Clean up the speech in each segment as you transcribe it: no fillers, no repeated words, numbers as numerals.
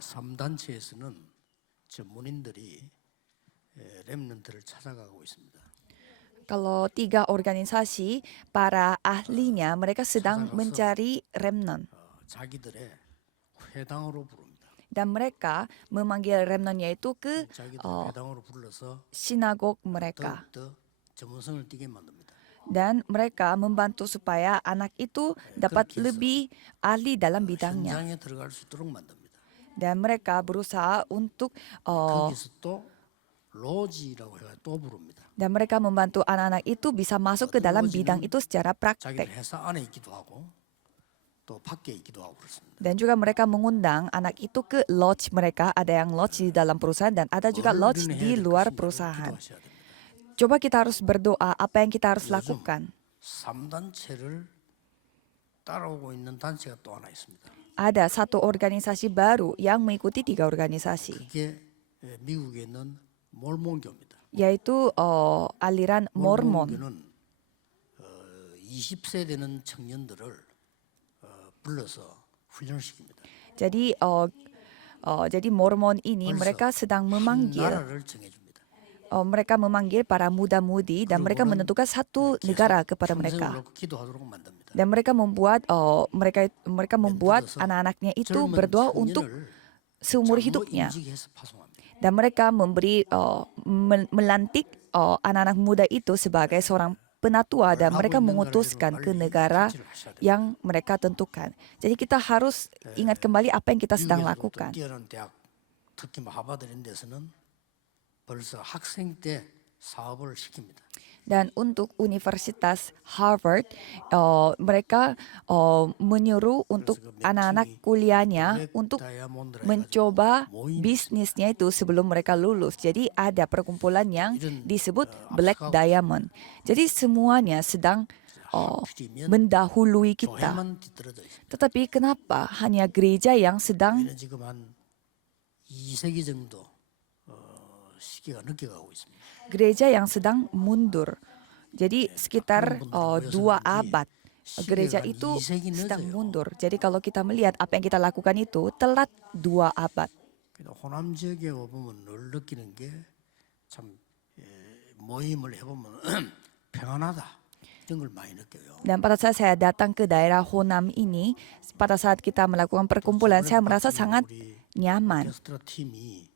3단체에서는 전문인들이 렘넌트를 찾아가고 있습니다. Kalau 3 organisasi, para ahlinya mereka sedang 찾아가서 mencari remnant. 자기들의 회당으로 부릅니다. Dan mereka memanggil remnantnya itu ke 자기들 어, 회당으로 불러서 sinagog mereka. 더욱더 전문성을 띠게 만듭니다. Dan mereka membantu supaya anak itu dapat 그렇게 해서 lebih ahli dalam bidangnya. 현장에 들어갈 수 있도록 만듭니다. Dan mereka berusaha untuk 거기서 또 로지라고 해가 또 부릅니다. dan mereka membantu anak-anak itu bisa masuk ke dalam bidang itu secara 자기들 praktek. 회사 안에 있기도 하고 또 밖에 있기도 하고 그렇습니다. Dan juga mereka mengundang anak itu ke lodge mereka. Ada yang lodge di dalam perusahaan dan ada juga 뭘 lodge 우리는 해야 di 될 luar 것인가를 perusahaan. 기도하셔야 됩니다. Coba kita harus berdoa apa yang kita harus 요즘 lakukan. 3단체를 따라오고 있는 단체가 또 하나 있습니다. Ada satu organisasi baru yang mengikuti 3 organisasi, 그게 미국에 있는 몰몬교입니다. yaitu aliran Mormon. 몰몬교는 20세 되는 청년들을 불러서 훈련을 시킵니다. Jadi Mormon ini 벌써 mereka sedang 한 memanggil 나라를 정해줍니다. mereka memanggil para muda-mudi dan mereka 그리고는 menentukan satu negara kepada 평생을 mereka. 놓고 기도하도록 만듭니다. Dan mereka membuat anak-anaknya itu 젊은 berdoa untuk 청년을 seumur 장로 hidupnya. 임직해서 파송합니다. Dan mereka melantik anak-anak muda itu sebagai seorang penatua dan mereka mengutuskan ke negara yang mereka tentukan. Jadi kita harus ingat kembali apa yang kita sedang 미국에서도 lakukan. 뛰어난 대학, 특히 하버드 이런 데서는 벌써 학생 때 사업을 시킵니다. Dan untuk Universitas Harvard, mereka menyuruh untuk anak-anak kuliahnya untuk mencoba bisnisnya itu sebelum mereka lulus. Jadi ada perkumpulan yang disebut Black Diamond. Jadi semuanya sedang mendahului kita. 교회만 뒤떨어져 있습니다. Tetapi kenapa hanya gereja yang sedang 우리는 지금 한 2세기 정도 시기가 늦게 가고 있습니다. gereja yang sedang mundur. Jadi sekitar 2 abad gereja itu sedang mundur. Jadi kalau kita melihat apa yang kita lakukan itu telat 2 abad. 호남 지역에 와보면 늘 느끼는 게 참 모임을 해보면 평안하다 이런 걸 많이 느껴요. Dan pada saat saya datang ke daerah Honam ini, pada saat kita melakukan perkumpulan, saya merasa sangat nyaman. 오케스트라 팀이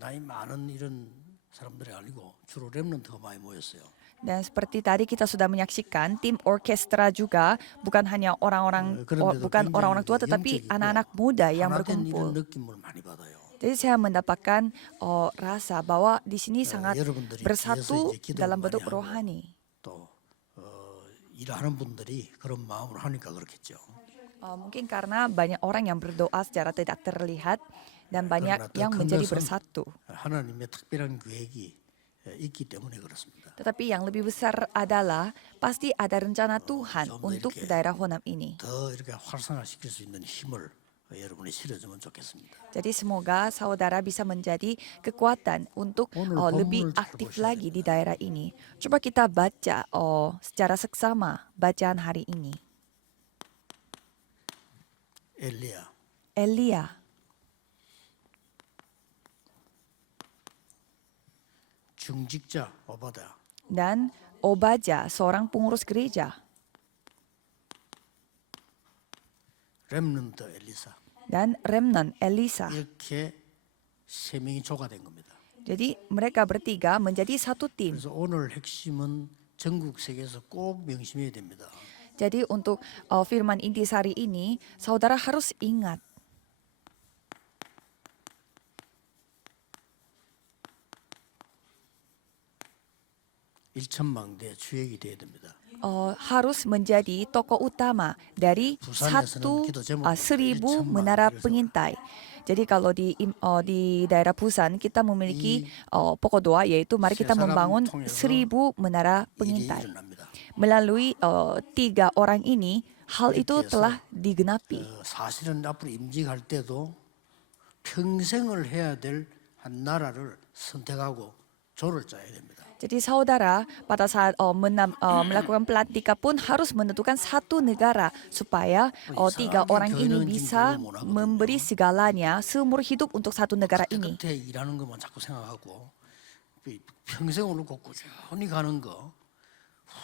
나이 많은 이런 사람들이 아니고 주로 렘넌트가 많이 모였어요. Dan seperti tadi kita sudah menyaksikan tim orkestra juga bukan hanya orang-orang tua tetapi anak-anak muda yang 하나 된 berkumpul. 이런 느낌을 많이 받아요. Jadi saya mendapatkan rasa bahwa di sini sangat 여러분들이 bersatu 뒤에서 이제 기도를 dalam 많이 bentuk 하고 rohani. 또 일하는 분들이 그런 마음으로 하니까 그렇겠죠. Mungkin karena banyak orang yang berdoa secara tidak terlihat dan banyak 그러나 더 yang 큰 menjadi 것은 bersatu. 하나님의 특별한 계획이 있기 때문에 그렇습니다. Tetapi yang lebih besar adalah pasti ada rencana Tuhan 좀 untuk 이렇게 daerah Honam ini. 더 이렇게 활성화시킬 수 있는 힘을 여러분이 실어주면 좋겠습니다. Jadi semoga saudara bisa menjadi kekuatan untuk 오늘 lebih 본문을 잘 aktif 보셔야 lagi di daerah ini. Coba kita baca secara seksama bacaan hari ini. Elia, 중직자 오바다, dan Obaja, seorang pengurus gereja, 렘넌트 엘리사 dan remnant Elisa. 이렇게 세 명이 조가된 겁니다. Jadi mereka bertiga menjadi satu tim. 그래서 오늘 핵심은 전국 세계에서 꼭 명심해야 됩니다. Jadi untuk firman intisari ini, saudara harus ingat. 일천망대 주역이 돼야 됩니다. Harus menjadi tokoh utama dari 1000 menara pengintai. Jadi kalau di daerah Busan kita memiliki pokok doa yaitu mari kita membangun 1000 menara pengintai. Melalui 3 orang ini hal itu telah digenapi. 사실은 앞으로 임직할 때도 평생을 해야 될 한 나라를 선택하고 조를 짜야 됩니다. Jadi saudara pada saat melakukan pelantikan pun harus menentukan satu negara supaya tiga 이상하게 orang ini 교회는 지금 bisa 그걸 못 하거든요. memberi segalanya seumur hidup untuk satu negara ini. 그때 일하는 것만 자꾸 생각하고 평생으로 그 꾸준히 가는 거,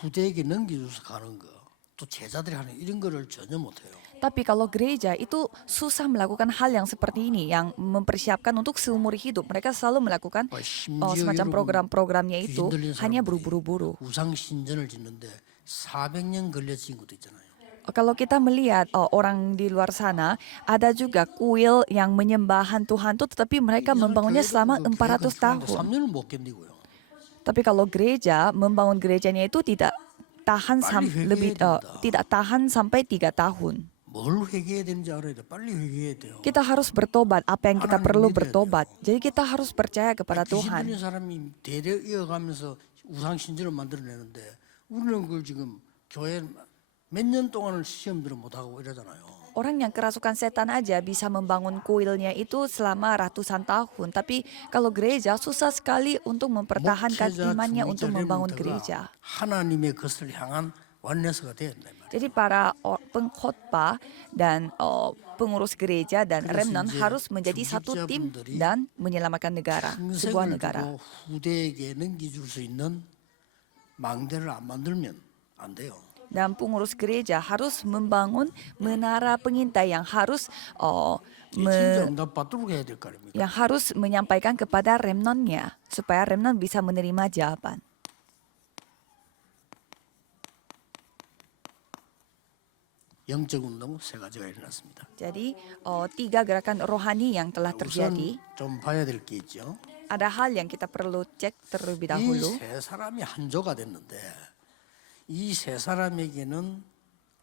후대에게 넘겨줘서 가는 거, 또 제자들이 하는 이런 거를 전혀 못해요. Tapi kalau gereja itu susah melakukan hal yang seperti ini, yang mempersiapkan untuk seumur hidup. Mereka selalu melakukan 심지어 semacam 여러분 program-programnya itu 귀신 들린 hanya 사람들이 berburu-buru. 우상 신전을 짓는데 400년 걸려진 것도 있잖아요. Kalau kita melihat orang di luar sana, ada juga kuil yang menyembah hantu-hantu, tetapi mereka membangunnya selama 400 tahun. 3년을 못 견디고요. Tapi kalau gereja, membangun gerejanya itu tidak tahan tidak tahan sampai 3 tahun. 뭘 회개해야 되는지 알아야 돼. 빨리 회개해야 돼요. Kita harus bertobat apa yang kita perlu bertobat. Jadi kita harus percaya kepada 귀신 Tuhan. 들린 사람이 대대 이어가면서 우상 신전을 만들어내는데 우리는 그걸 지금 교회 몇 년 동안을 시험들을 못 하고 이러잖아요. Orang yang kerasukan setan aja bisa membangun kuilnya itu selama ratusan tahun. Tapi kalau gereja susah sekali untuk mempertahankan imannya untuk membangun gereja. 하나님의 것을 향한 원내스가 돼야 된다. Jadi para pengkhotbah dan pengurus gereja dan remnant harus menjadi satu tim dan menyelamatkan negara, sebuah 평생을 negara. 두고 후대에게 넘겨줄 수 있는 망대를 안 만들면 안 돼요. Dan pengurus gereja harus membangun menara pengintai yang harus 진짜 응답 받도록 해야 될 거 아닙니까? yang harus menyampaikan kepada remnantnya supaya remnant bisa menerima jawaban. 영적 운동 세 가지가 일어났습니다. Jadi 3 gerakan rohani yang telah terjadi. 우선 좀 봐야 될 게 있죠. Ada hal yang kita perlu cek terlebih 이 dahulu. 세 사람이 한조가 됐는데 이 세 사람에게는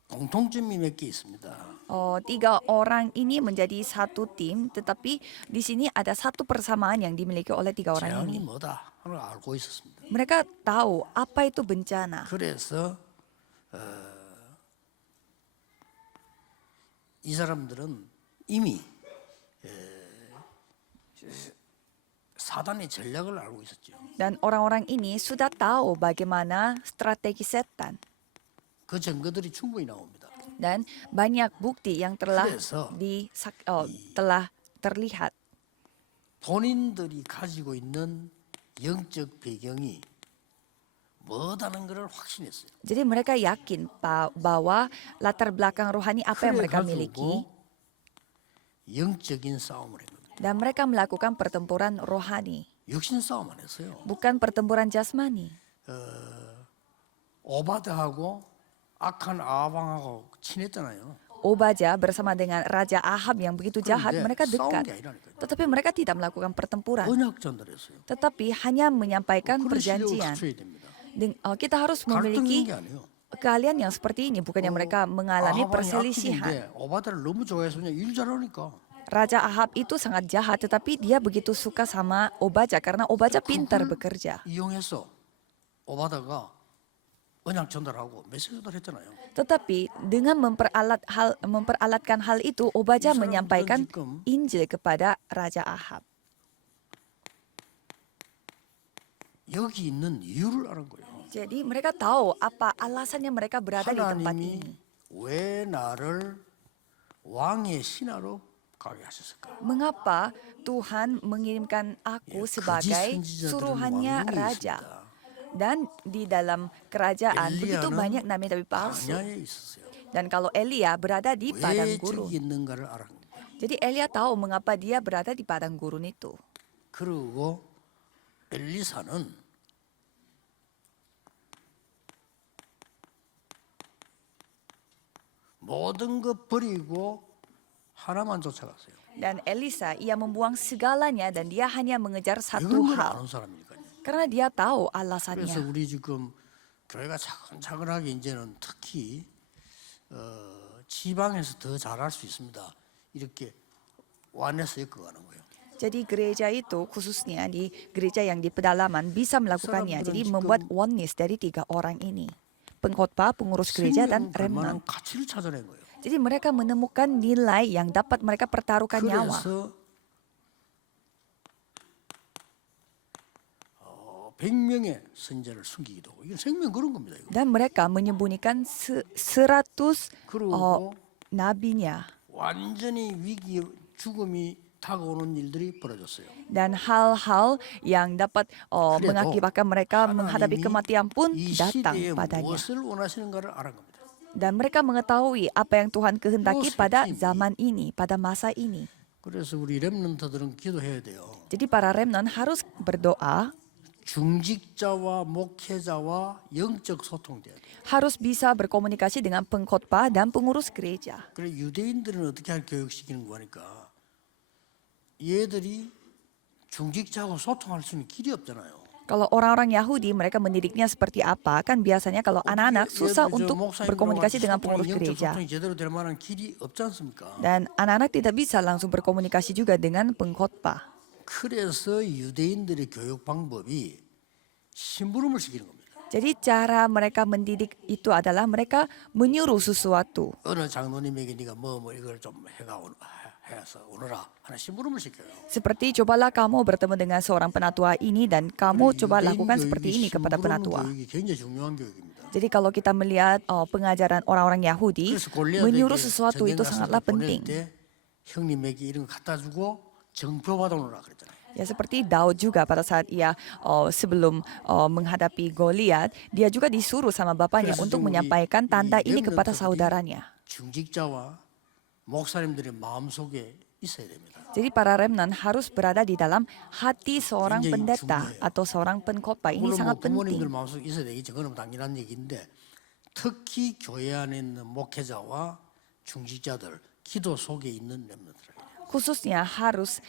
공통점이 몇 개 있습니다. 3 orang ini menjadi satu tim, tetapi di sini ada satu persamaan yang dimiliki oleh 3 orang 재앙이 ini. 뭐다 하는 걸 알고 있었습니다. Mereka tahu apa itu bencana. 그래서 이 사람들은 이미 사단의 전략을 알고 있었죠. Dan orang-orang ini sudah tahu bagaimana strategi setan. 그 증거들이 충분히 나옵니다. Dan banyak bukti yang telah 그래서 telah terlihat. 본인들이 가지고 있는 영적 배경이 뭐다는 것을 확신했어요. Jadi mereka yakin bahwa latar belakang rohani apa yang mereka miliki 그래가지고 영적인 싸움을 한 겁니다. dan mereka melakukan pertempuran rohani, 육신 싸움 안 했어요. bukan pertempuran jasmani. 오바드하고 악한 아방하고 친했잖아요. Obaja bersama dengan Raja Ahab yang begitu jahat, 그런데 mereka 싸운 dekat. 게 아니라니까요. Tetapi mereka tidak melakukan pertempuran, 언약 전달했어요. tetapi hanya menyampaikan 그런 실력을 perjanjian. 갖춰야 됩니다. Kita harus 갈등 있는 memiliki 게 아니에요. keahlian yang seperti ini, bukannya mereka mengalami 아합이 perselisihan. 악질인데 오바드를 너무 좋아해서 그냥 일 잘하니까. Raja Ahab itu sangat jahat, tetapi dia begitu suka sama Obaja karena Obaja pintar bekerja. 이용해서 오바다가 언약 전달하고 메시지 전달했잖아요. Tetapi dengan memperalatkan hal itu, Obaja menyampaikan Injil kepada Raja Ahab. 여기 있는 이유를 아는 거예요. Jadi mereka tahu apa alasannya mereka berada di tempat 하나님이 ini. 왜 나를 왕의 신하로 가게 하셨을까? Mengapa Tuhan mengirimkan aku sebagai suruhannya raja? Dan di dalam kerajaan begitu banyak nabi-nabi palsu. 광야에 있었어요. Dan kalau Elia berada di padang 왜 gurun. 저기 있는가를 알아. Jadi Elia tahu mengapa dia berada di padang gurun itu. 그리고 엘리사는 모든 것 버리고 하나만 쫓아갔어요. Dan Elisa, ia membuang segalanya dan dia hanya mengejar satu 이걸 hal. 아는 사람이니까요. Karena dia tahu 그래서 alasannya. 우리 지금 교회가 차근차근하게 이제는 특히 지방에서 더 잘할 수 있습니다. 이렇게 완에서 엮어가는 거예요. Jadi gereja itu khususnya di gereja yang di pedalaman bisa melakukannya. Jadi membuat oneness dari 3 orang ini. Pengkhotbah, pengurus gereja dan remnant. 가치를 찾아낸 거예요. Jadi mereka menemukan nilai yang dapat mereka pertaruhkan nyawa. 그래서 100명의 선지자를 숨기기도 하고 이건 생명 그런 겁니다. 이거. Dan mereka menyembunyikan 100 그리고 nabinya. 완전히 위기 죽음이 다가오는 일들이 벌어졌어요. Dan hal-hal yang dapat 그래도 mengakibatkan mereka menghadapi 하나님이 kematian pun 이 datang 시대에 padanya. 무엇을 원하시는가를 알은 겁니다. Dan mereka mengetahui apa yang Tuhan kehendaki Terus pada ini. zaman ini, pada masa ini. 그래서 우리 렘넌트들은 기도해야 돼요. Jadi para remnant harus berdoa, 중직자와 목회자와 영적 소통돼야 돼요. harus bisa berkomunikasi dengan pengkhotbah dan pengurus gereja. 그래 유대인들은 어떻게 할 교육시키는 거니까 얘들이 중직자하고 소통할 수 있는 길이 없잖아요. Kalau orang-orang Yahudi mereka mendidiknya seperti apa? Kan biasanya kalau anak-anak susah untuk berkomunikasi dengan pengurus gereja. 소통이 제대로 될 만한 길이 없지 않습니까? Dan anak-anak tidak bisa langsung berkomunikasi juga dengan pengkhotbah. 그래서 유대인들의 교육 방법이 심부름을 시키는 겁니다. Jadi cara mereka mendidik itu adalah mereka menyuruh sesuatu. 어느 장로님에게 네가 뭐 이걸 좀 해서 오너라 하는 심부름을 시켜요. Seperti cobalah kamu bertemu dengan seorang penatua ini dan kamu coba lakukan seperti ini kepada penatua. 교육이 굉장히 중요한 교육입니다. Jadi kalau kita melihat pengajaran orang-orang Yahudi, 그래서 골리앗에게 menyuruh sesuatu 전쟁 itu 가서 sangatlah 보낼 penting. 때 형님에게 이런 거 갖다 주고 정표 받아오느라 그랬잖아요. Ya seperti Daud juga pada saat ia sebelum menghadapi Goliat, dia juga disuruh sama bapaknya 그래서 untuk 지금 우리 menyampaikan tanda 이 ini kepada 렘넌트들이 saudaranya. 중직자와 목사님들의 마음속에 있어야 됩니다. Jadi para remnant harus berada di dalam hati seorang 굉장히 pendeta 중요해요. atau seorang pengkhotbah. Ini 물론 뭐 sangat 부모님들 penting. 마음속에 있어야 되겠죠. 그건 당연한 얘기인데 특히 교회 안에 있는 목회자와 중직자들 기도 속에 있는 렘넌트들. Khususnya harus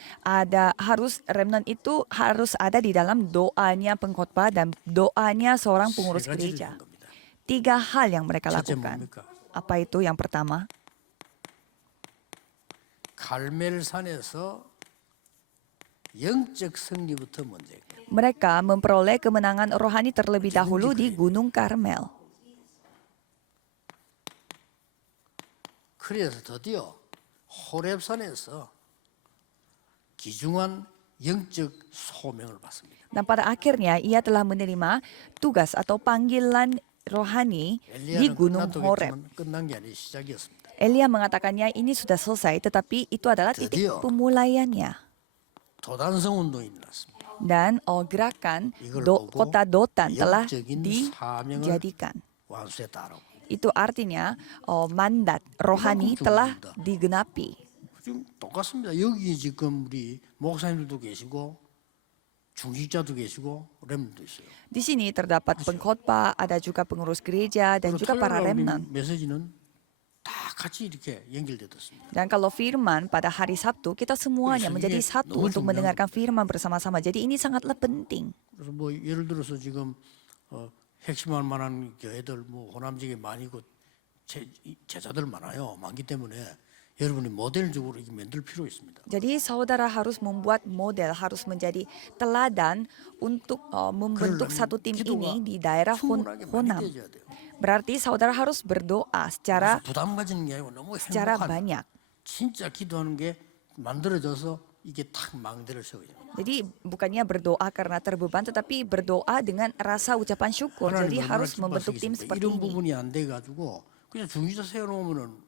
remnant itu harus ada di dalam doanya pengkhotbah dan doanya seorang pengurus 세 가지를 gereja. 준 겁니다. 3 hal yang mereka 첫째 lakukan. 뭡니까? Apa itu? Yang pertama, 갈멜산에서 영적 승리부터 먼저. mereka memperoleh kemenangan rohani terlebih dahulu di Gunung Karmel. 그래서 드디어 호렙산에서 귀중한 영적 소명을 받습니다. Dan pada akhirnya ia telah menerima tugas atau panggilan rohani di 엘리야는 Gunung Horeb. 끝났겠지만 끝난 게 아니라 시작이었습니다. Elia mengatakannya ini sudah selesai, tetapi itu adalah titik 드디어 pemulaiannya. 도단성 운동이 일어났습니다. Dan gerakan 이걸 보고 kota Dotan telah 영적인 사명을 dijadikan. 완수했다라고. Itu artinya mandat rohani 그만큼 telah 좋습니다. digenapi. 지금 똑같습니다. 여기 지금 우리 목사님들도 계시고 중직자도 계시고 렘도 있어요. Di sini terdapat pengkhotbah, ada juga pengurus gereja dan juga para remnant. 메시지는 다 같이 이렇게 연결되었습니다. Dan kalau firman pada hari Sabtu, kita semuanya 그래서 menjadi 이게 satu 너무 untuk 중요한 mendengarkan firman bersama-sama. Jadi ini sangatlah penting. 그래서 뭐 예를 들어서 지금 핵심할 만한 교회들 뭐 호남지게 많이 고 제자들 많기 때문에 여러분이 모델적으로 이게 만들 필요 있습니다. Jadi saudara harus membuat model, harus menjadi teladan untuk membentuk 그러려면 satu tim 기도가 ini di daerah 충분하게 많이 Honam. 되어야 돼요. Berarti saudara harus berdoa secara 부담 가지는 게 아니고 너무 secara 행복한 banyak. 진짜 기도하는 게 만들어져서 이게 탁 망대를 세워요. Jadi bukannya berdoa karena terbeban, tetapi berdoa dengan rasa ucapan syukur. Jadi 하나님 얼마나 harus membentuk tim 기뻐하시겠습니까? seperti 이런 ini. 부분이 안 돼 가지고 그냥 중기자 세워놓으면은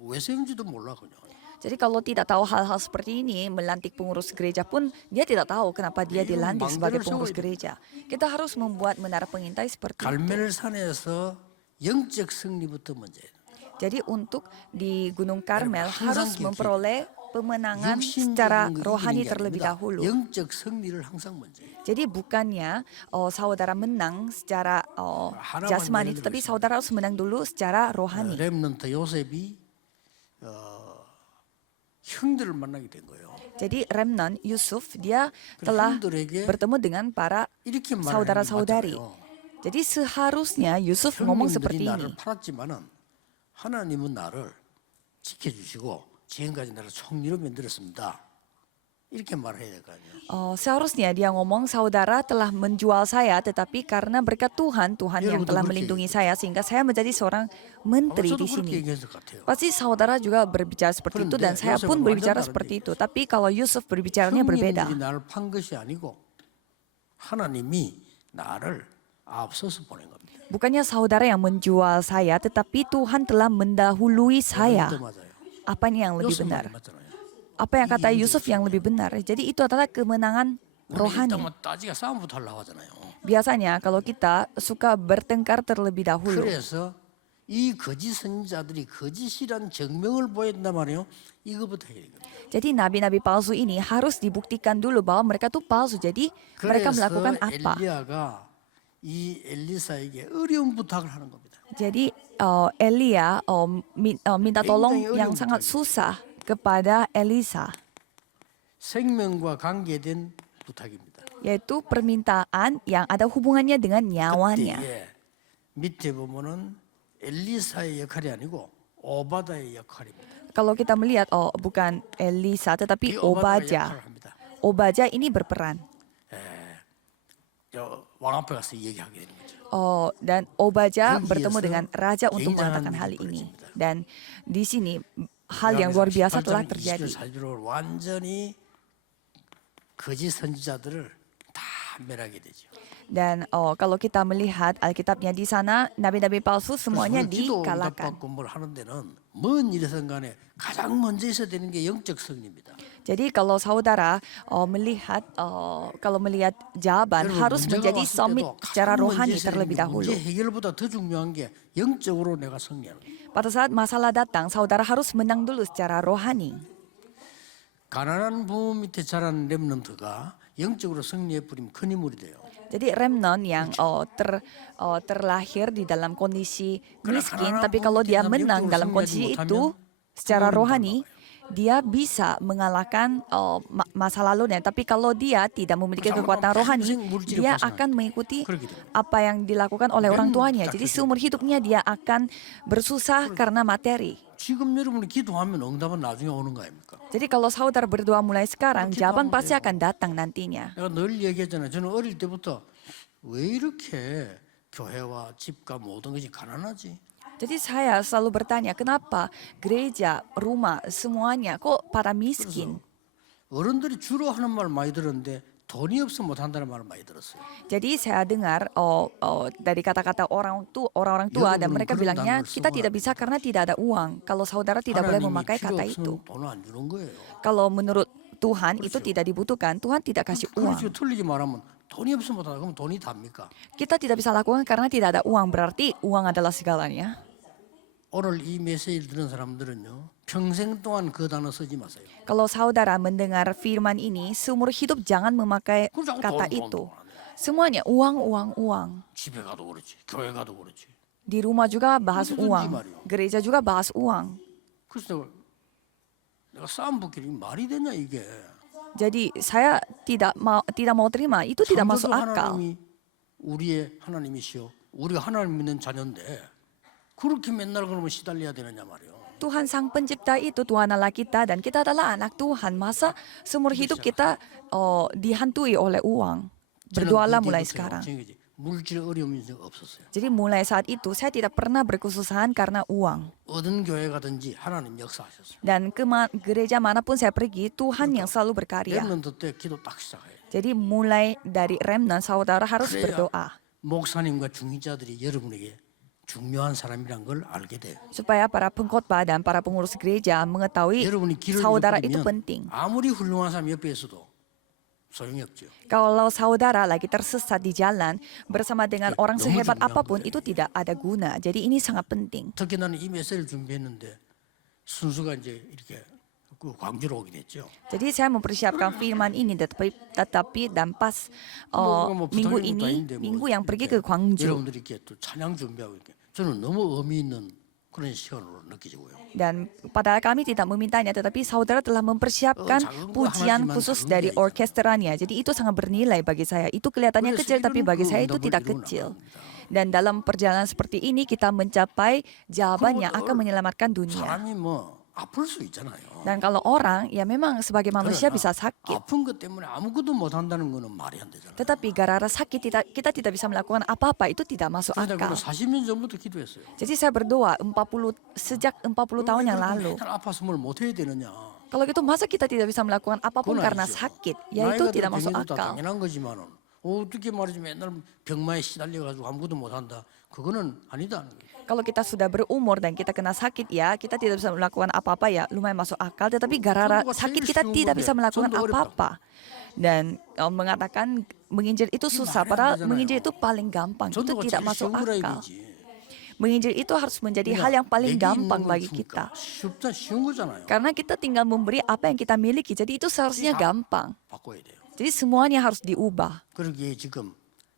왜 세운지도 몰라 그냥. Jadi kalau tidak tahu hal-hal seperti ini, melantik pengurus gereja pun dia tidak tahu kenapa dia 이건 dilantik sebagai 망대를 pengurus 세워야 돼. gereja. Kita harus membuat menara pengintai seperti itu. 갈멜산에서 영적 승리부터 먼저. Jadi untuk di Gunung Karmel 항상 harus 기억해야 memperoleh pemenangan secara 육신적인 거 rohani 이기는 게 terlebih 아닙니다. dahulu. 영적 승리를 항상 먼저. Jadi bukannya saudara menang secara 하나만 jasmani, 예를 tetapi 들겠습니다. saudara harus menang dulu secara rohani. 렘넌트 요셉이 형들을 만나게 된 거예요. Jadi remnant Yusuf dia telah 형들에게 bertemu dengan para 이렇게 말하는 게 saudara-saudari. 맞잖아요. Jadi seharusnya Yusuf ngomong 형님들이 seperti 나를 ini. 팔았지만은 하나님은 나를 지켜주시고 지금까지 나를 총리로 만들었습니다. 이렇게 말해야 될 거 아니에요. Seharusnya dia ngomong saudara telah menjual saya, tetapi karena berkat Tuhan, Tuhan yang 여러분도 telah 그렇게 melindungi saya sehingga saya menjadi seorang menteri 저도 di 그렇게 sini. 얘기했을 것 같아요. Pasti saudara juga berbicara seperti itu dan 그런데 saya pun 요셉은 berbicara 완전 seperti 다른 itu. Tapi kalau Yusuf berbicaranya berbeda. 형님들이 나를 판 것이 아니고 하나님이 나를 앞서서 보낸 겁니다. Bukannya saudara yang menjual saya, tetapi Tuhan telah mendahului saya. 더 맞아요. Apa ini yang lebih 요셉 말이 benar? 맞잖아요. Apa yang kata Yusuf yang lebih benar? Jadi itu adalah kemenangan 우리 rohani. 일단 따지가 싸움부터 하려고 하잖아요. Biasanya kalau kita suka bertengkar terlebih dahulu. 그래서 이 거짓 선지자들이 거짓이란 증명을 보인단 말이에요. 이거부터 해야 됩니다. Jadi nabi-nabi palsu ini harus dibuktikan dulu bahwa mereka tuh palsu. Jadi mereka 그래서 melakukan apa? 엘리야가 이 엘리사에게 어려운 부탁을 하는 겁니다. Jadi Elia minta tolong yang sangat susah kepada Elisa, 생명과 관계된 부탁입니다. yaitu permintaan yang ada hubungannya dengan nyawanya. 그때에 밑에 보면은 엘리사의 역할이 아니고 오바다의 역할입니다. Kalau kita melihat, bukan Elisa 이 tetapi 오바다가 Obaja. 역할을 합니다. Obaja ini berperan. 왕 앞에 가서 얘기하게 되는 거죠. Dan Obaja 여기에서 bertemu dengan raja untuk 굉장한 mengatakan hal 일이 ini. 벌어집니다. Dan di sini hal yang luar biasa telah terjadi. 사주로 완전히 거짓 선지자들을 다 멸하게 되죠. Dan kalau kita melihat Alkitabnya di sana, nabi-nabi palsu semuanya 그래서 기도 dikalahkan. 응답받고 뭘 하는 데는 뭔 일이든 간에 가장 먼저 있어야 되는 게 영적 승리입니다. Jadi kalau saudara melihat jawaban 여러분, harus 문제가 menjadi 왔을 summit 때도 secara 가장 먼저 rohani 있어야 되는 terlebih 게 dahulu. 문제 해결보다 더 중요한 게 영적으로 내가 승리하는 거예요. Pada saat masalah datang, saudara harus menang dulu secara rohani. 가난한 부모 밑에 자란 렘넌트가 영적으로 승리해 버리면 큰 인물이 돼요. Jadi remnant yang terlahir di dalam kondisi miskin, tapi kalau dia menang dalam kondisi itu secara rohani, dia bisa mengalahkan masa lalunya. Tapi kalau dia tidak memiliki kekuatan rohani, dia akan mengikuti apa yang dilakukan oleh orang tuanya. Jadi seumur hidupnya dia akan bersusah karena materi. 지금 여러분이 기도하면 응답은 나중에 오는 거 아닙니까? Jadi kalau saudara berdoa mulai sekarang, jawaban pasti akan datang nantinya. 내가 늘 얘기했잖아요. 저는 어릴 때부터 왜 이렇게 교회와 집과 모든 것이 가난하지? Jadi saya selalu bertanya, kenapa gereja, rumah, semuanya kok pada miskin? 어른들이 주로 하는 말 많이 들었는데 돈이 없으면 못 한다는 말을 많이 들었어요. Jadi saya dengar dari kata-kata orang-orang tua dan mereka bilangnya kita tidak bisa karena tidak ada uang. Kalau saudara tidak boleh 하나님이 memakai 필요 kata itu. 없으면 돈을 안 주는 거예요. Kalau menurut Tuhan itu tidak dibutuhkan, Tuhan tidak kasih 그런 uang. 식으로 틀리게 말하면 돈이 없으면 못 한다. 그럼 돈이 답니까? Kita tidak bisa lakukan karena tidak ada uang, berarti uang adalah segalanya. 오늘 이 메시지를 들은 사람들은요. 평생 동안 그 단어 쓰지 마세요. Kalau saudara mendengar firman ini, seumur hidup jangan memakai 그럼 자꾸 kata 돈, itu. 돈, 돈. Semuanya uang, uang, uang. 집에 가도 그렇지. 교회 가도 그렇지. Di rumah juga bahas Itu uang. Mario. Gereja juga bahas uang. 그래서 내가 싸움 붙기는 말이 되냐 이게. Jadi saya tidak mau terima, itu tidak masuk 창조주 akal. 하나님이 우리의 하나님이시여. 우리가 하나님 믿는 자녀인데 그렇게 맨날 그러면 시달려야 되느냐 말이요. Tuhan Sang Pencipta itu Tuhan Allah kita dan kita adalah anak Tuhan. Masa seumur hidup kita dihantui oleh uang? Berdoalah mulai sekarang. 물질 어려움이 없었어요. Jadi mulai saat itu saya tidak pernah berkesusahan karena uang. 어떤 교회 가든지 하나님 역사하셨어요. Dan ke gereja manapun saya pergi, Tuhan yang selalu berkarya. 렘넌트 때 기도 딱 시작해요. Jadi mulai dari remnant saudara harus 그래야 berdoa. 목사님과 중직자들이 여러분에게 중요한 사람이란 걸 알게 돼요. Supaya para pengkhotbah dan para pengurus gereja mengetahui 여러분이 길을 saudara itu 잃어버리면 penting. 아무리 훌륭한 사람 옆에 있어도 소용이 없죠. Kalau saudara lagi tersesat di jalan bersama dengan orang 너무 sehebat 중요한 apapun 거예요. itu tidak ada guna. Jadi ini sangat penting. 특히 나는 이 메시지를 준비했는데 순수가 이제 이렇게 그 광주로 오게 됐죠. Jadi saya mempersiapkan firman ini tetapi dan pas 뭐 minggu 부탁인 것도 ini, 아닌데 뭐 minggu yang pergi 이렇게 ke Gwangju. 여러분들이 이렇게 또 찬양 준비하고 이렇게 저는 너무 의미 있는 그런 시간으로 느껴지고요. Dan padahal kami tidak memintanya, tetapi saudara telah mempersiapkan 작은 거 pujian 하나지만 khusus 작은 dari 게 아니잖아요. orkestranya. Jadi itu sangat bernilai bagi saya. Itu kelihatannya 그래서 kecil, tapi bagi 이런 saya itu 응답을 tidak 이루어 kecil. 나갑니다. Dan dalam perjalanan seperti ini kita mencapai jawaban yang akan menyelamatkan dunia. 사람이 뭐 아플 수 있잖아요. Dan kalau orang, ya memang sebagai manusia 그러나 bisa sakit. 아픈 것 때문에 아무것도 못 한다는 거는 말이 안 되잖아요. Tetapi gara-gara sakit kita tidak bisa melakukan apa-apa, itu tidak masuk 그러다 akal. 그는 40년 전부터 기도했어요. Jadi saya berdoa sejak 40 tahun yang lalu. 맨날 아파서 뭘 못 해야 되느냐. Kalau gitu masa kita tidak bisa melakukan apapun 그건 karena 아니죠. sakit? Ya itu 나이가 tidak 들면 masuk 병에도 다 akal. 당연한 거지만은 어떻게 말이지 맨날 병마에 시달려가지고 아무것도 못한다. 그거는 아니다. Kalau kita sudah berumur dan kita kena sakit ya, kita tidak bisa melakukan apa-apa ya, lumayan masuk akal. Tetapi gara-gara sakit kita tidak bisa melakukan apa-apa. Dan mengatakan menginjil itu susah, padahal menginjil itu paling gampang. Itu 전도가 tidak 제일 masuk 쉬운 거라 akal. 이거지. Menginjil itu harus menjadi hal yang paling 내게 있는 gampang 걸 bagi 주니까 kita. 쉽다 쉬운 거잖아요. Karena kita tinggal memberi apa yang kita miliki, jadi itu seharusnya gampang. 바꿔야 돼요. Jadi semuanya harus diubah. 그러기에 지금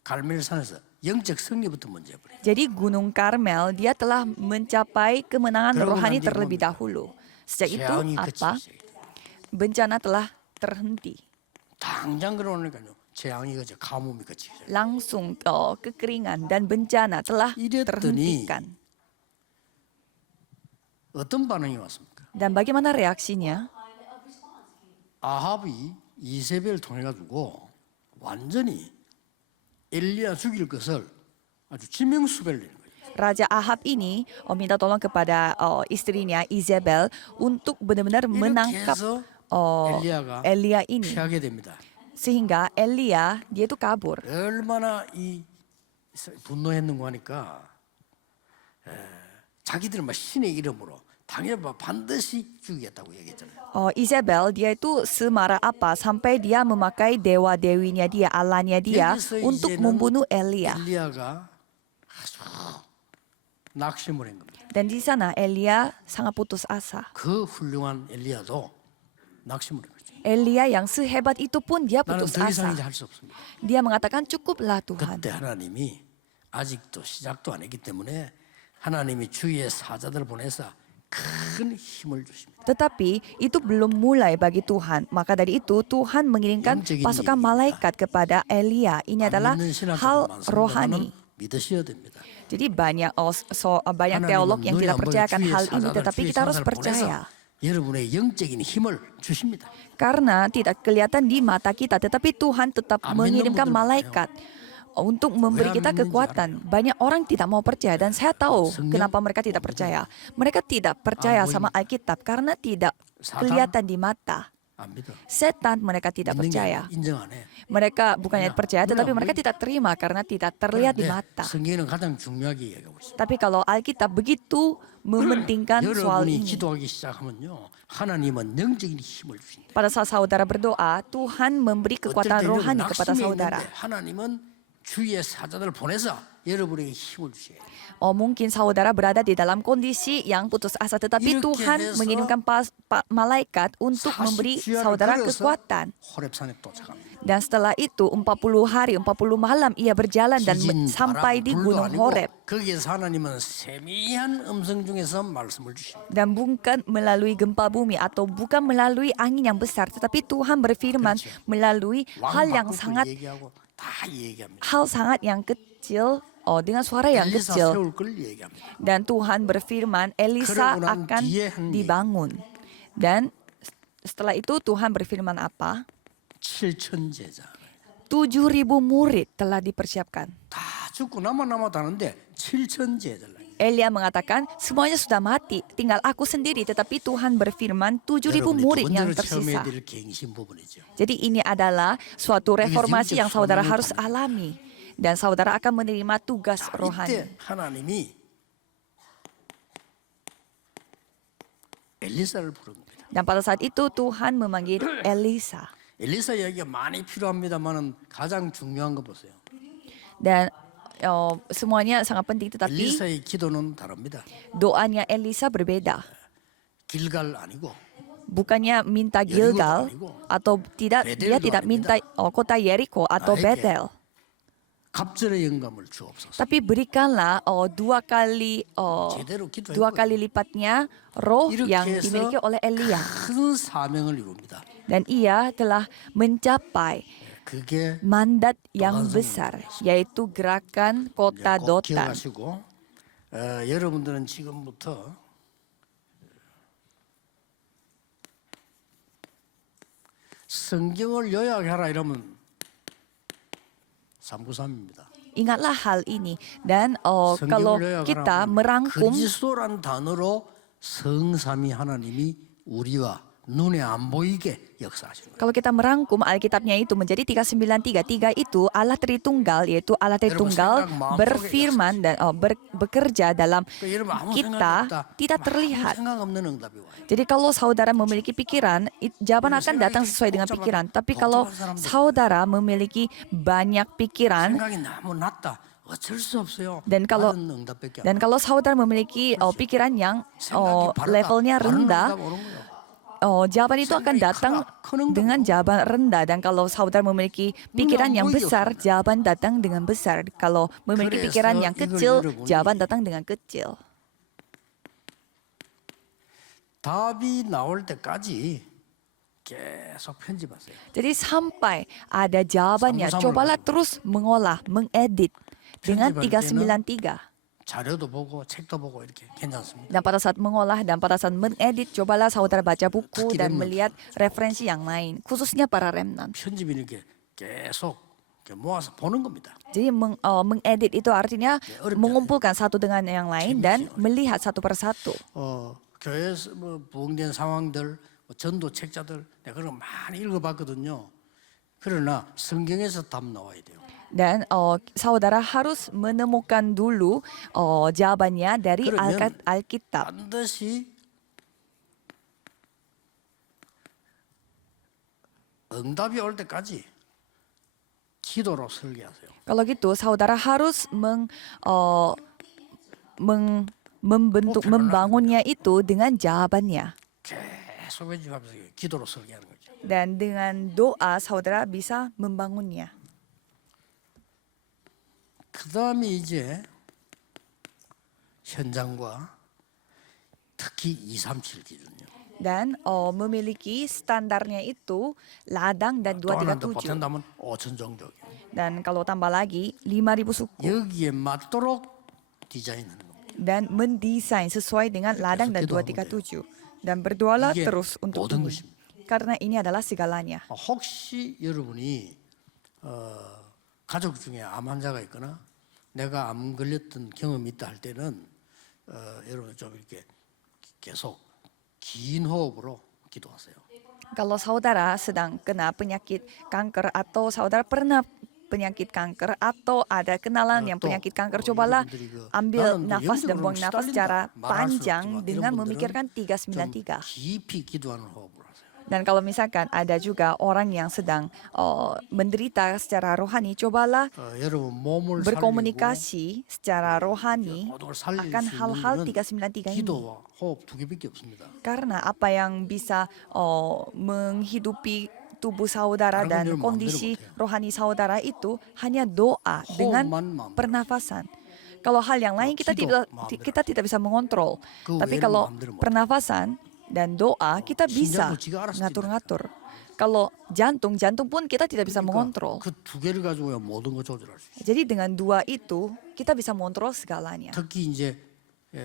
갈멜산에서 영적 승리부터 먼저 해버려. Jadi Gunung Karmel dia telah mencapai kemenangan 그러고 rohani 난 뒤에 terlebih 뭡니까? dahulu. Sejak itu 재앙이 apa? 그치기 시작해요. Bencana telah terhenti. 당장 그러니까요. 재앙이 그치 가뭄이 그치기 시작해요. Langsung kekeringan dan bencana telah 이랬더니 terhentikan. 어떤 반응이 왔습니까? Dan bagaimana reaksinya? 아합이 이세벨 통해 가지고 완전히 엘리야 죽일 것을 아주 지명수배를 내는 거예요. Raja Ahab ini minta tolong kepada istrinya Isabel untuk benar-benar 이렇게 menangkap 해서 엘리야가 Elia ini. 피하게 됩니다. Sehingga Elia dia itu kabur. 얼마나 이 분노했는고 하니까 자기들은 막 신의 이름으로 당해봐 반드시 죽이겠다고 얘기했잖아요. Isabel dia itu semarah apa sampai dia memakai dewa dewinya dia, Allahnya dia 여기서 untuk 이제는 membunuh Elia. 엘리야가 아주 낙심을 한 겁니다. Dan di sana Elia sangat putus asa. 그 훌륭한 엘리야도 낙심을 한 거죠. Elia yang sehebat itu pun dia 나는 putus 더 이상 asa. 이제 할 수 없습니다. Dia mengatakan cukuplah Tuhan. 그때 하나님이 아직도 시작도 안 했기 때문에 하나님이 주위의 사자들 보내서 큰 힘을 주십니다. Tetapi itu belum mulai bagi Tuhan. Maka dari itu Tuhan mengirimkan 영적인 pasukan 일입니다. malaikat kepada Elia. Ini adalah 안 믿는 신학자도 hal 많습니다만 rohani. 믿으셔야 됩니다. Jadi banyak teolog yang tidak percayakan hal ini, tetapi kita harus percaya. 여러분의 영적인 힘을 주십니다. Karena tidak kelihatan di mata kita, tetapi Tuhan tetap Amin. mengirimkan Betul, malaikat untuk memberi 왜 kita 안 믿는지 kekuatan. Banyak orang tidak mau percaya dan saya tahu 성경? kenapa mereka tidak percaya. Mereka tidak percaya sama Alkitab karena tidak kelihatan di mata. 안 믿어. Setan mereka tidak 믿는 게 percaya. 아니라 인정 안 해. Mereka bukannya Iya, percaya, tetapi benar. mereka tidak terima karena tidak terlihat di 그런데 mata. 성경은 가장 중요하게 얘기하고 있어요. Tapi kalau Alkitab begitu mementingkan soal 여러분이 ini. 기도하기 시작하면요, 하나님은 영적인 힘을 주신다. Pada saat saudara berdoa, Tuhan memberi 어떨 kekuatan 때 여러분 rohani kepada 낙심이 saudara. 있는데 하나님은 주위의 사자들을 보내서 여러분에게 힘을 주셔요. Mungkin saudara berada di dalam kondisi yang putus asa, tetapi 이렇게 Tuhan 해서 mengirimkan malaikat untuk memberi 40 saudara 주야를 kekuatan. 걸어서 호렙산에 도착합니다. Dan setelah itu 40 hari, 40 malam ia berjalan dan 지진, sampai 바람, di 불도 Gunung 아니고 Horeb. 거기에서 하나님은 세미한 음성 중에서 말씀을 주십니다. Dan bukan melalui gempa bumi atau bukan melalui angin yang besar, tetapi Tuhan berfirman melalui hal yang sangat 얘기하고 다 얘기합니다. yang kecil, dengan suara yang 엘리사 kecil. 세울 걸 얘기합니다. Dan Tuhan berfirman Elisa 그러고 난 akan 뒤에 한 dibangun. Dan setelah itu Tuhan berfirman apa? 7천 제자 7.000 murid telah dipersiapkan. 다 죽고 남았다는데 7천 제자를. Elia mengatakan semuanya sudah mati, tinggal aku sendiri. Tetapi Tuhan berfirman 7.000 murid yang tersisa. 될 갱신 부분이죠. Jadi ini adalah suatu reformasi yang saudara harus alami. Dan saudara akan menerima tugas rohani. 이때 하나님이 엘리사를 부른 겁니다. Dan pada saat itu Tuhan memanggil Elisa. 엘리사 이야기가 많이 필요합니다만은 가장 중요한 거 보세요. Dan semuanya sangat penting, tetapi 엘리사의 기도는 다릅니다. doanya Elisa berbeda. 길갈 아니고 Bukannya minta Gilgal atau tidak, dia tidak minta kota Yeriko atau Bethel. 갑절의 영감을 주옵소서. Tapi berikanlah dua kali 제대로 기도했고 dua kali lipatnya roh yang 이렇게 dimiliki 해서 oleh Elia. 큰 사명을 이룹니다. Dan ia telah mencapai 그게 mandat yang 도단성 besar, yaitu gerakan kota 꼭 Dotan. 기억하시고 여러분들은 지금부터 성경을 요약하라 이러면 393입니다. Ingatlah hal ini. Dan kalau kita merangkum 그리스도란 단어로 성삼위 하나님이 우리와 눈에 안 보이게 역사하시는 거예요. Kalau kita merangkum Alkitabnya itu menjadi 3933 itu Allah Tritunggal, yaitu Allah Tritunggal berfirman dan bekerja dalam 여러분 아무 생각이 kita 없다. tidak 아무 terlihat. 생각 없는 응답이 와요. Jadi kalau saudara memiliki pikiran, jawaban akan datang sesuai dengan pikiran. Tapi kalau saudara memiliki banyak pikiran, 생각이 너무 낮다. 어쩔 수 없어요. Dan kalau- 받은 응답밖에 안 dan kalau saudara memiliki pikiran yang 생각이 바르다. levelnya 바른 rendah, 응답 오는 거예요. jawaban itu akan datang dengan jawaban rendah. Dan kalau saudara memiliki pikiran yang besar, jawaban datang dengan besar. Kalau memiliki pikiran yang kecil, jawaban datang dengan kecil. 답이 나올 때까지 계속 편집하세요. Jadi sampai ada jawabannya, cobalah terus mengolah, mengedit dengan 393. 자료도 보고 책도 보고 이렇게 괜찮습니다. Dan pada saat mengolah dan pada saat mengedit, cobalah saudara baca buku dan melihat referensi yang lain, khususnya para remnant. 편집이 이렇게 계속 이렇게 모아서 보는 겁니다. Jadi mengedit itu artinya mengumpulkan satu dengan yang lain dan melihat satu persatu. 교회에서 뭐 부흥된 상황들, 뭐 전도 책자들 내가 그런 거 많이 읽어봤거든요. 그러나 성경에서 답 나와야 돼요. Dan saudara harus menemukan dulu jawabannya dari 그러면 Alkitab. 반드시 응답이 올 때까지 기도로 설계하세요. Kalau gitu, saudara harus membangunnya itu dengan jawabannya. 계속 해주면서 기도로 설계하는 거죠. Dan dengan doa, saudara bisa membangunnya. 그 다음에 이제 현장과 특히 237 기준요. Dan memiliki standarnya itu ladang dan 또 하나 더 237. 보탠다면 5천 종족이요. Dan kalau tambah lagi 5.000 suku. 여기에 맞도록 디자인하는 겁니다. Dan mendesain sesuai dengan ladang dan 237. Dan berdoalah 이게 terus untuk 모든 ini. 것입니다. Karena ini adalah segalanya. 혹시 여러분이 가족 중에 암 환자가 있거나 내가 암 걸렸던 경험이 있다 할 때는 여러분 좀 이렇게 계속 긴 호흡으로 기도하세요. Kalau saudara sedang kena penyakit kanker atau saudara pernah penyakit kanker atau ada kenalan yang penyakit kanker, cobalah ambil nafas dan buang nafas secara panjang dengan memikirkan 393. 깊이 기도하는 호흡을 하세요. Dan kalau misalkan ada juga orang yang sedang menderita secara rohani, cobalah 여러분 몸을 살리고 berkomunikasi secara rohani 모두를 살릴 akan 수 hal-hal 있는 393 ini. 기도와 호흡 두 개밖에 없습니다. Karena apa yang bisa menghidupi tubuh saudara 다른 건 dan 여러분 kondisi 마음대로 못해요. rohani saudara itu hanya doa dengan 호흡만 마음대로. pernafasan. Kalau hal yang lain kita 기도 tidak 마음대로 bisa mengontrol. 그 Tapi 외에는 kalau 마음대로 못해요. pernafasan dan doa kita bisa 심장도 지가 알아서 ngatur-ngatur. Kalau jantung pun kita tidak bisa mengontrol. 그 두 개를 가지고야 모든 거 조절할 수 있어요. Jadi dengan dua itu kita bisa mengontrol segalanya. 특히 이제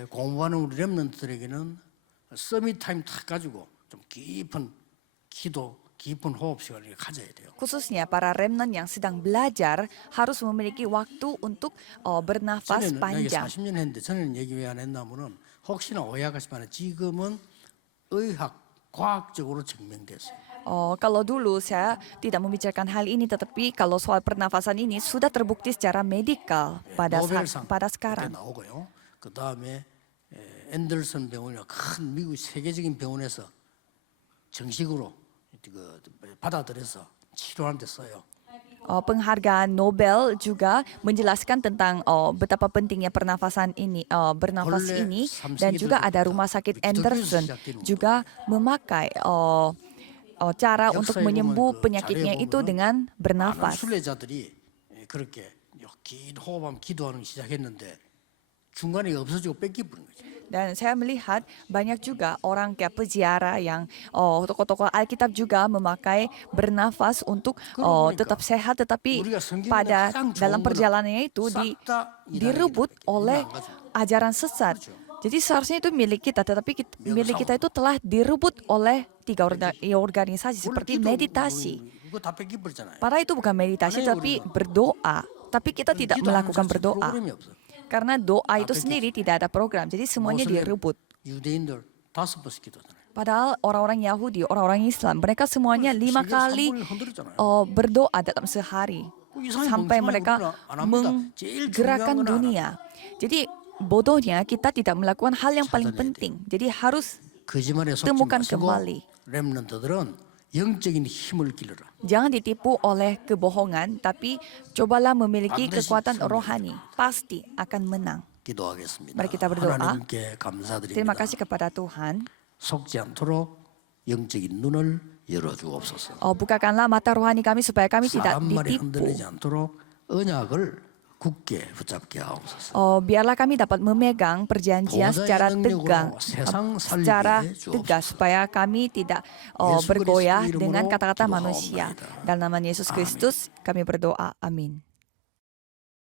공부하는 우리 렘넌트들에게는 서밋 타임 탁 가지고 좀 깊은 기도, 깊은 호흡 시간을 가져야 돼요. Khususnya para remnant yang sedang belajar harus memiliki waktu untuk bernafas 전에는 내가 panjang. 40년 했는데 전에는 얘기 왜 안 했냐면은 혹시나 오해하시면 지금은 의학, 과학적으로 증명됐어요. Kalau dulu saya tidak membicarakan hal ini, tetapi kalau soal pernafasan ini sudah terbukti secara medikal pada 노벨상 pada 그때 sekarang. 나오고요. 그 다음에 앤더슨 병원이나 큰 미국 세계적인 병원에서 정식으로 받아들여서 치료하는 데 써요. Penghargaan Nobel juga menjelaskan tentang betapa pentingnya pernafasan ini, bernafas 본래 ini, 삼세기 dan juga ada 들부터 rumah sakit 기독교에서 Anderson 시작되는 juga memakai cara untuk 역사에 menyembuh 보면 그 penyakitnya 자료에 itu 보면은 dengan 많은 bernafas. 순례자들이 그렇게 긴 호흡하면 기도하는 거 시작했는데 중간에 없어지고 뺏기버린 거죠. Dan saya melihat banyak juga orang kayak peziarah yang tokoh-tokoh Alkitab juga memakai bernafas untuk tetap sehat, tetapi pada dalam perjalanannya itu direbut oleh ajaran sesat. Jadi seharusnya itu milik kita, tetapi milik kita itu telah direbut oleh 3 organisasi seperti meditasi. 그거 다 뺏기버리잖아요. Padahal itu bukan meditasi, tapi berdoa. Tapi kita tidak melakukan berdoa. 프로그램이 없어. Karena doa itu sendiri tidak ada program, jadi semuanya direbut. 유대인들 5번씩 기도잖아요. Padahal orang-orang Yahudi, orang-orang Islam, mereka semuanya 5 kali 세계 흔들었잖아요. berdoa dalam sehari. 이상하게 Sampai 멍청하게 mereka 우리는 안 합니다. 제일 중요한 menggerakkan 건 안 dunia. Jadi bodohnya kita tidak melakukan hal yang paling 찾아내야 penting. Jadi harus 거짓말에 속지 temukan 마시고 kembali. 렘넌트들은 영적인 힘을 길러라. Jangan ditipu oleh kebohongan, tapi cobalah memiliki 반드시 kekuatan 승리하리라. rohani. Pasti akan menang. 기도하겠습니다. Mari kita berdoa. 하나님께 감사드립니다. Terima kasih kepada Tuhan. 속지 않도록 영적인 눈을 열어주옵소서. Bukakanlah mata rohani kami supaya kami tidak 한 말이 ditipu. 흔들리지 않도록 언약을 굳게 붙잡게 하옵소서. Biarlah kami dapat memegang perjanjian secara tegang, secara tegas supaya kami tidak bergoyah dengan kata-kata manusia. Dalam nama Yesus Kristus kami berdoa. Amin.